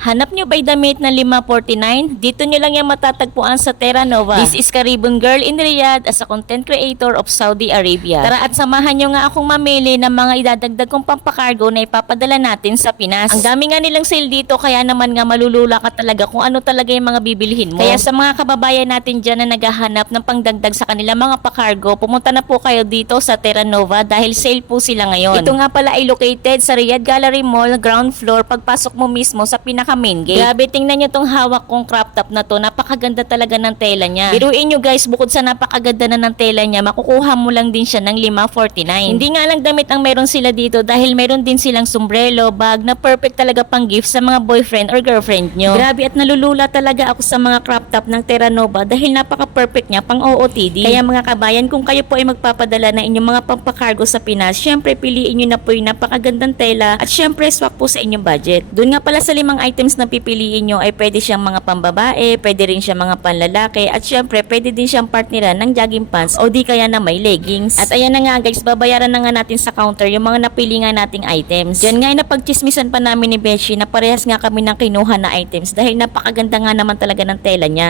Hanap nyo ba'y damit na 549? Dito nyo lang yan matatagpuan sa Terra Nova. This is Caribbean Girl in Riyadh as a content creator of Saudi Arabia. Tara at samahan nyo nga akong mamili ng mga idadagdag kong pampakargo na ipapadala natin sa Pinas. Ang dami nga nilang sale dito kaya naman nga malulula ka talaga kung ano talaga yung mga bibilhin mo. Kaya sa mga kababayan natin dyan na naghahanap ng pangdagdag sa kanila mga pakargo, pumunta na po kayo dito sa Terra Nova dahil sale po sila ngayon. Ito nga pala ay located sa Riyadh Gallery Mall, ground floor, pagpasok mo mismo sa pinaka-main gate. Grabe, tingnan nyo tong hawak kong crop top na to. Napakaganda talaga ng tela niya. Biruin nyo guys, bukod sa napakaganda na ng tela niya, makukuha mo lang din siya ng 549. Hindi nga lang damit ang meron sila dito dahil meron din silang sombrero, bag na perfect talaga pang gift sa mga boyfriend or girlfriend nyo. Grabe at nalulula talaga ako sa mga crop top ng Terra Nova dahil napaka-perfect niya pang OOTD. Kaya mga kabayan, kung kayo po ay magpapadala na inyong mga pampakargo sa Pinas, syempre piliin nyo na po yung napakagandang tela at syempre swak po sa inyong budget. Doon nga pala sa 5 items na pipiliin nyo ay pwede siyang mga pambabae, pwede rin siyang mga panlalaki at syempre pwede din siyang partneran ng jogging pants o di kaya na may leggings. At ayan na nga guys, babayaran na nga natin sa counter yung mga napili nga nating items. Diyan nga ay napagchismisan pa namin ni Beshi na parehas nga kami ng kinuha na items dahil napakaganda nga naman talaga ng tela niya.